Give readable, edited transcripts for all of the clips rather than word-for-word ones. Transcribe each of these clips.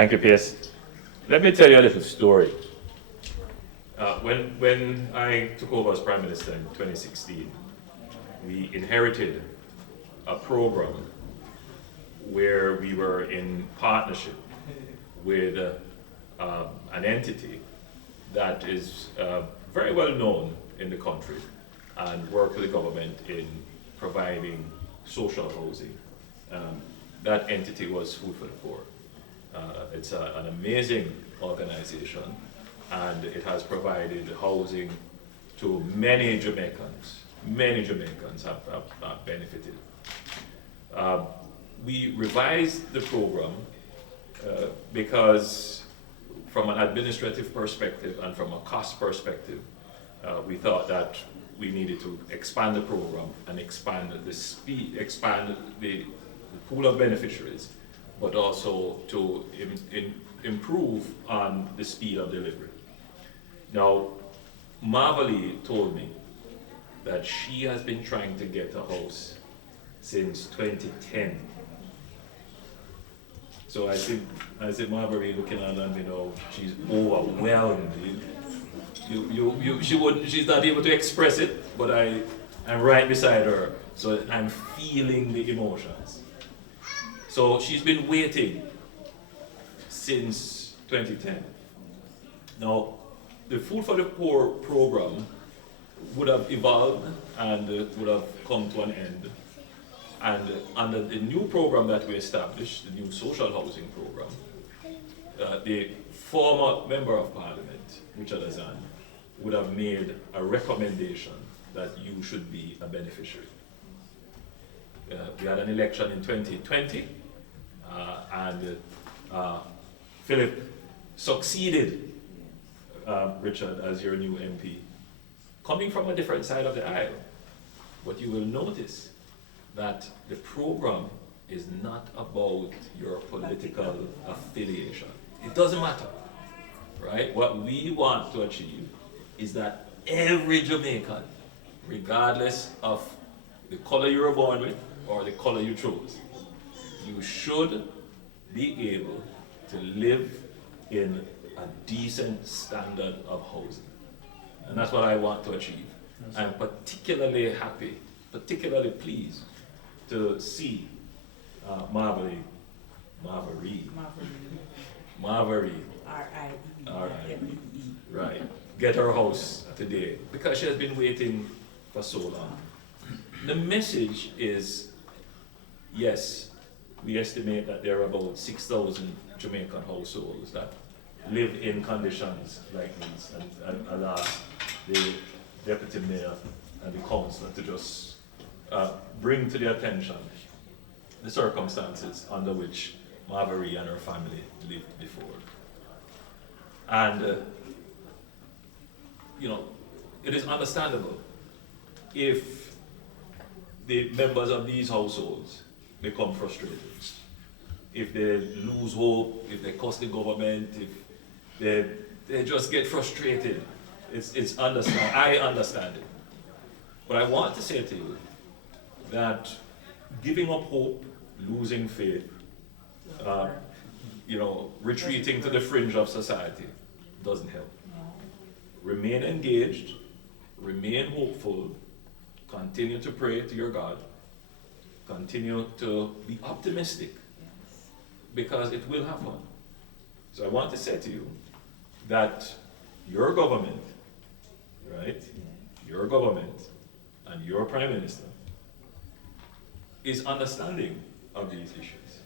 Thank you, Pierce. Let me tell you a little story. When I took over as Prime Minister in 2016, we inherited a program where we were in partnership with an entity that is very well known in the country and work with the government in providing social housing. That entity was Food for the Poor. It's an amazing organization, and it has provided housing to many Jamaicans. Many Jamaicans have benefited. We revised the program because from an administrative perspective and from a cost perspective, we thought that we needed to expand the program and expand the speed, expand the pool of beneficiaries, but also to improve on the speed of delivery. Now, Marvalee told me that she has been trying to get a house since 2010. So I said, Marvalee, looking at her, she's overwhelmed. She's not able to express it, but I'm right beside her, so I'm feeling the emotions. So she's been waiting since 2010. Now, the Food for the Poor program would have evolved and would have come to an end. And under the new program that we established, the new social housing program, the former Member of Parliament, Richard Azan, would have made a recommendation that you should be a beneficiary. We had an election in 2020, and Philip succeeded Richard as your new MP, coming from a different side of the aisle. But you will notice that the program is not about your political affiliation. It doesn't matter, right? What we want to achieve is that every Jamaican, regardless of the color you were born with or the color you chose, you should be able to live in a decent standard of housing. And that's what I want to achieve. I'm particularly happy, particularly pleased to see Marvalee, R-I-E, right, get her house today because she has been waiting for so long. The message is, yes, we estimate that there are about 6,000 Jamaican households that live in conditions like these, and I'll ask the Deputy Mayor and the Councillor to just bring to their attention the circumstances under which Marvalee and her family lived before. And, it is understandable if the members of these households become frustrated, if they lose hope, if they curse the government, if they just get frustrated. It's understand. I understand it. But I want to say to you that giving up hope, losing faith, retreating to the fringe of society doesn't help. Remain engaged, remain hopeful, continue to pray to your God, continue to be optimistic, because it will happen. So I want to say to you that your government, right, your government and your Prime Minister is understanding of these issues.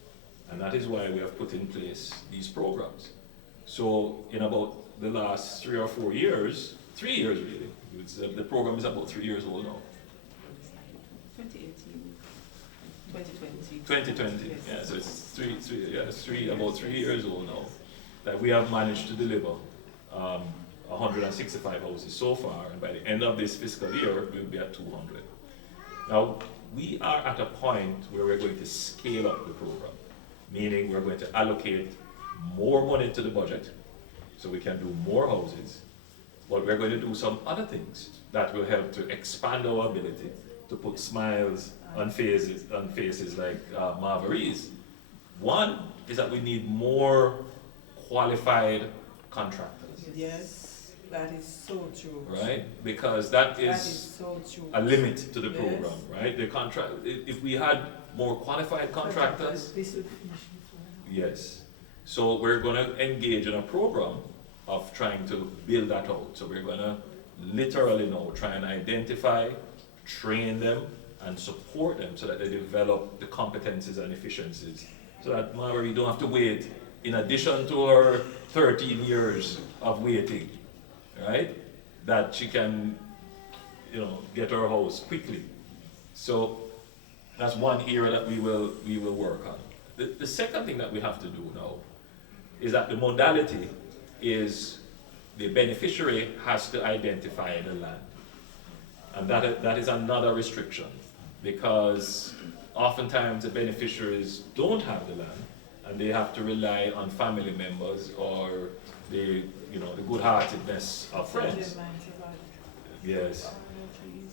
And that is why we have put in place these programs. So in about the last 3 or 4 years, 3 years really, the program is about 3 years old now. 2018, 2020. 2020, yes. Yeah, so it's about 3 years old now, that we have managed to deliver 165 houses so far, and by the end of this fiscal year, we'll be at 200. Now, we are at a point where we're going to scale up the program, meaning we're going to allocate more money to the budget so we can do more houses, but we're going to do some other things that will help to expand our ability to put smiles on faces like Marvalee's. One is that we need more qualified contractors, Yes, that is so true. right? Because that That is is so true. a limit to the Yes. program, right? The contract, if we had more qualified contractors, This would finish before. yes. So we're gonna engage in a program of trying to build that out. So we're gonna literally now try and identify, train them, and support them so that they develop the competencies and efficiencies. So that Marbury don't have to wait in addition to her 13 years of waiting, right? That she can, get her house quickly. So that's one area that we will work on. The second thing that we have to do now is that the modality is the beneficiary has to identify the land. And that is another restriction, because oftentimes the beneficiaries don't have the land and they have to rely on family members or the good-heartedness of friends. Yes.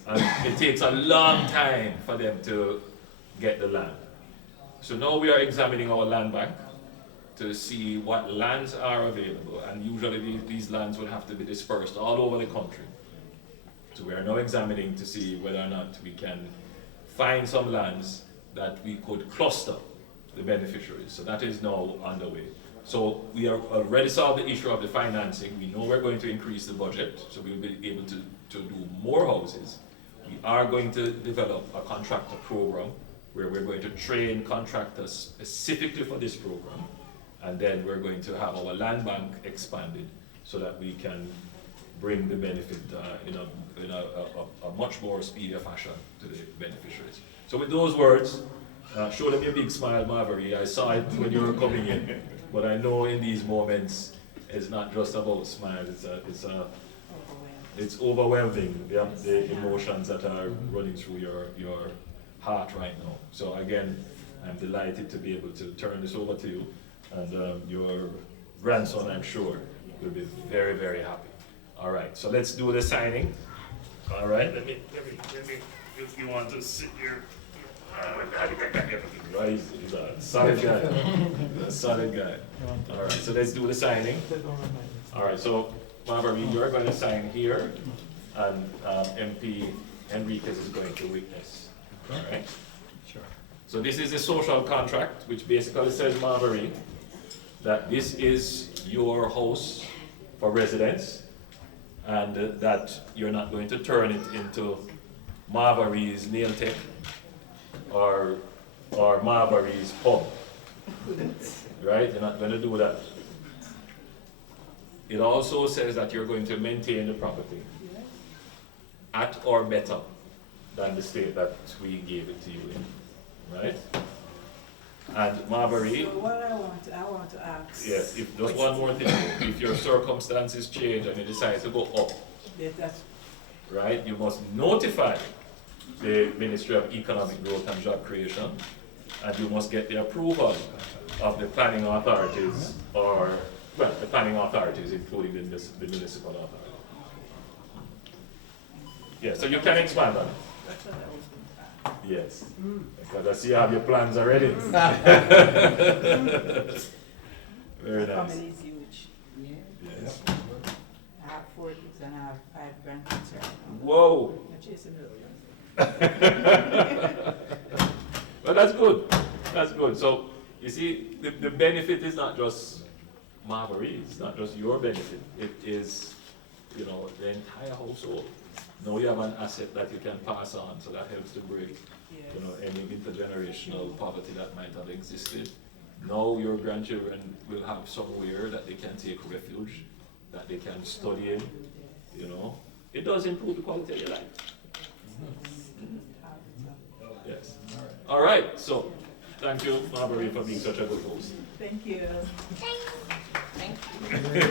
And it takes a long time for them to get the land. So now we are examining our land bank to see what lands are available, and usually these lands will have to be dispersed all over the country. So we are now examining to see whether or not we can find some lands that we could cluster the beneficiaries. So that is now underway. So we are already solved the issue of the financing. We know we're going to increase the budget, so we'll be able to do more houses. We are going to develop a contractor program where we're going to train contractors specifically for this program. And then we're going to have our land bank expanded so that we can bring the benefit in a much more speedier fashion to the beneficiaries. So with those words, show them your big smile, Marbury. I saw it when you were coming in, but I know in these moments it's not just about smiles. It's overwhelming. The emotions that are running through your heart right now. So again, I'm delighted to be able to turn this over to you. And your grandson, I'm sure, will be very, very happy. All right, so let's do the signing. All right, let me, if you want to sit here. Right, he's a solid guy. He's a solid guy. All right, so let's do the signing. All right, so Marbury, you're going to sign here, and MP Henriquez is going to witness. All right? Sure. So this is a social contract, which basically says, Marbury, that this is your house for residence, and that you're not going to turn it into Marbury's Nail Tech or Marbury's pub. Right? You're not going to do that. It also says that you're going to maintain the property at or better than the state that we gave it to you in. Right? And Marbury, So what I want to ask. yes, if just one more thing, if your circumstances change and you decide to go up, That's right, you must notify the Ministry of Economic Growth and Job Creation, and you must get the approval of the planning authorities, the planning authorities, including the municipal authority. Yeah, so you can expand on it. that's what I was going to ask. Yes, because I see you have your plans already. Very The nice. family is huge. Yes. I have 4 kids and I have 5 grandkids right now. Whoa. I'm chasing millions. Well, that's good. That's good. So, you see, the benefit is not just Marbury, it's not just your benefit. It is, the entire household. Now you have an asset that you can pass on, so that helps to break, Yes. any intergenerational poverty that might have existed. Now your grandchildren will have somewhere that they can take refuge, that they can study in, It does improve the quality of your life. Yes. All right, so thank you, Marbury, for being such a good host. Thank you. Thank you.